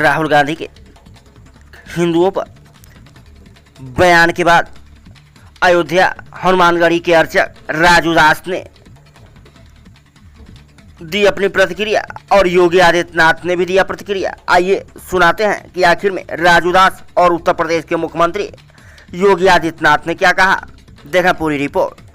राहुल गांधी के हिंदुओं पर बयान के बाद अयोध्या हनुमानगढ़ी के अर्चक राजू दास ने दी अपनी प्रतिक्रिया और योगी आदित्यनाथ ने भी दिया प्रतिक्रिया। आइए सुनाते हैं कि आखिर में राजू दास और उत्तर प्रदेश के मुख्यमंत्री योगी आदित्यनाथ ने क्या कहा। देखा पूरी रिपोर्ट।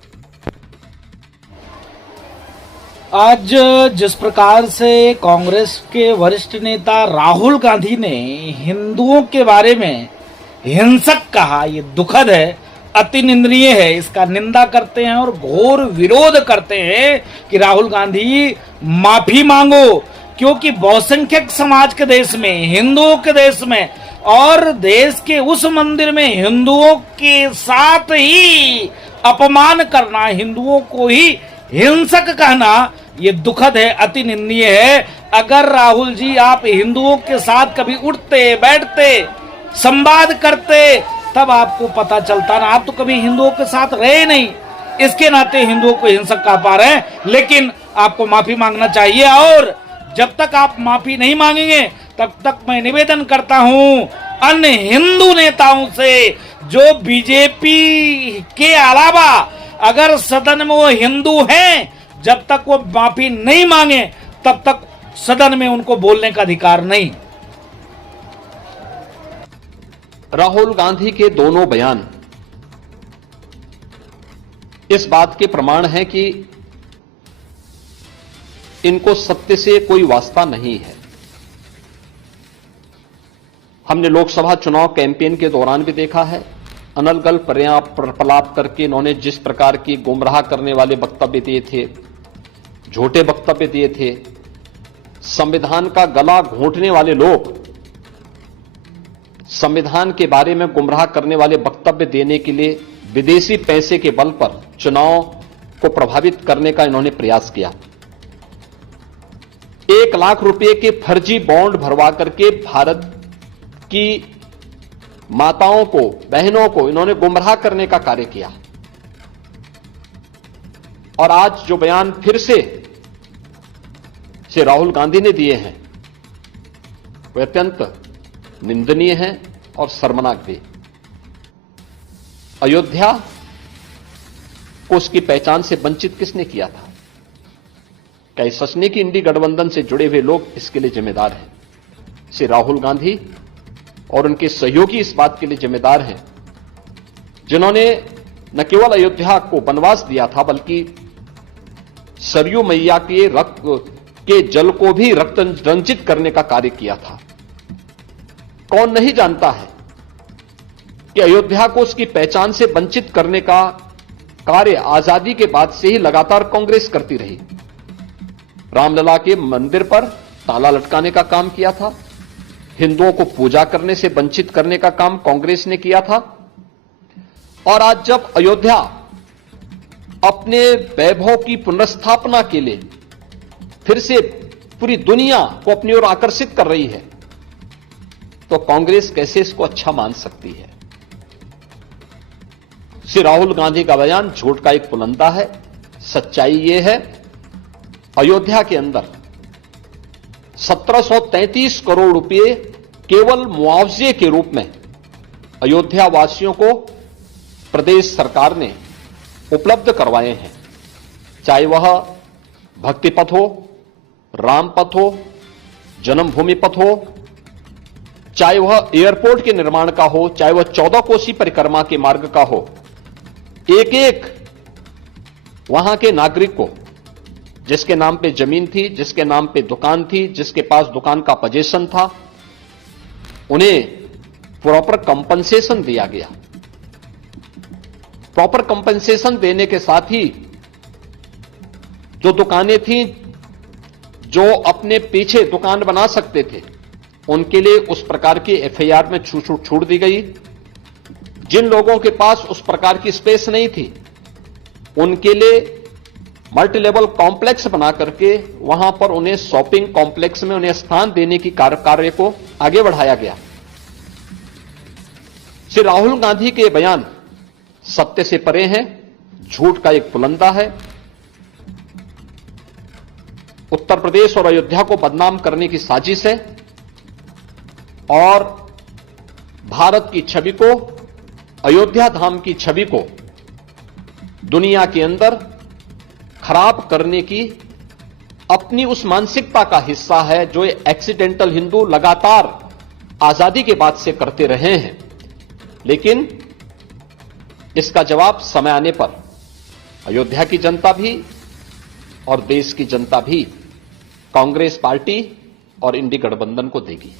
आज जिस प्रकार से कांग्रेस के वरिष्ठ नेता राहुल गांधी ने हिंदुओं के बारे में हिंसक कहा, ये दुखद है, अति निंदनीय है। इसका निंदा करते हैं और घोर विरोध करते हैं कि राहुल गांधी माफी मांगो, क्योंकि बहुसंख्यक समाज के देश में, हिंदुओं के देश में और देश के उस मंदिर में हिंदुओं के साथ ही अपमान करना, हिंदुओं को ही हिंसक कहना, ये दुखद है, अति निंदनीय है। अगर राहुल जी आप हिंदुओं के साथ कभी उठते बैठते संवाद करते तब आपको पता चलता ना। आप तो कभी हिंदुओं के साथ रहे नहीं, इसके नाते हिंदुओं को हिंसक कह पा रहे हैं। लेकिन आपको माफी मांगना चाहिए और जब तक आप माफी नहीं मांगेंगे तब तक मैं निवेदन करता हूं अन्य हिंदू नेताओं से, जो बीजेपी के अलावा अगर सदन में वो हिंदू हैं, जब तक वो माफी नहीं मांगे तब तक सदन में उनको बोलने का अधिकार नहीं। राहुल गांधी के दोनों बयान इस बात के प्रमाण हैं कि इनको सत्य से कोई वास्ता नहीं है। हमने लोकसभा चुनाव कैंपेन के दौरान भी देखा है, अनर्गल प्रलाप करके इन्होंने जिस प्रकार की गुमराह करने वाले वक्तव्य दिए थे, झूठे वक्तव्य दिए थे, संविधान का गला घोंटने वाले लोग संविधान के बारे में गुमराह करने वाले वक्तव्य देने के लिए विदेशी पैसे के बल पर चुनाव को प्रभावित करने का इन्होंने प्रयास किया। 1 लाख रुपए के फर्जी बॉन्ड भरवा करके भारत की माताओं को, बहनों को इन्होंने गुमराह करने का कार्य किया। और आज जो बयान फिर से राहुल गांधी ने दिए हैं वे अत्यंत निंदनीय है और शर्मनाक भी। अयोध्या को उसकी पहचान से वंचित किसने किया था? क्या इस सचने की इंडी गठबंधन से जुड़े हुए लोग इसके लिए जिम्मेदार हैं? श्री राहुल गांधी और उनके सहयोगी इस बात के लिए जिम्मेदार हैं जिन्होंने न केवल अयोध्या को वनवास दिया था, बल्कि सरयू मैया के रक्त के जल को भी रक्त रंजित करने का कार्य किया था। कौन नहीं जानता है कि अयोध्या को उसकी पहचान से वंचित करने का कार्य आजादी के बाद से ही लगातार कांग्रेस करती रही। रामलला के मंदिर पर ताला लटकाने का काम किया था, हिंदुओं को पूजा करने से वंचित करने का काम कांग्रेस ने किया था। और आज जब अयोध्या अपने वैभव की पुनर्स्थापना के लिए फिर से पूरी दुनिया को अपनी ओर आकर्षित कर रही है, तो कांग्रेस कैसे इसको अच्छा मान सकती है? श्री राहुल गांधी का बयान झूठ का एक पुलंदा है। सच्चाई यह है, अयोध्या के अंदर 1733 करोड़ रुपए केवल मुआवजे के रूप में अयोध्या वासियों को प्रदेश सरकार ने उपलब्ध करवाए हैं। चाहे वह भक्ति पथ हो, राम पथ हो, जन्मभूमि पथ हो, चाहे वह एयरपोर्ट के निर्माण का हो, चाहे वह 14 कोसी परिक्रमा के मार्ग का हो, एक एक वहां के नागरिक को, जिसके नाम पे जमीन थी, जिसके नाम पे दुकान थी, जिसके पास दुकान का पोजीशन था, उन्हें प्रॉपर कंपनसेशन दिया गया। प्रॉपर कंपनसेशन देने के साथ ही जो दुकानें थी, जो अपने पीछे दुकान बना सकते थे, उनके लिए उस प्रकार की एफआईआर में छूट दी गई। जिन लोगों के पास उस प्रकार की स्पेस नहीं थी, उनके लिए मल्टी लेवल कॉम्प्लेक्स बना करके वहां पर उन्हें शॉपिंग कॉम्प्लेक्स में उन्हें स्थान देने की कार्य को आगे बढ़ाया गया। श्री राहुल गांधी के बयान सत्य से परे हैं, झूठ का एक पुलंदा है। उत्तर प्रदेश और अयोध्या को बदनाम करने की साजिश है। और भारत की छवि को, अयोध्या धाम की छवि को दुनिया के अंदर खराब करने की अपनी उस मानसिकता का हिस्सा है जो ये एक्सीडेंटल हिंदू लगातार आजादी के बाद से करते रहे हैं। लेकिन इसका जवाब समय आने पर अयोध्या की जनता भी और देश की जनता भी कांग्रेस पार्टी और इंडी गठबंधन को देगी।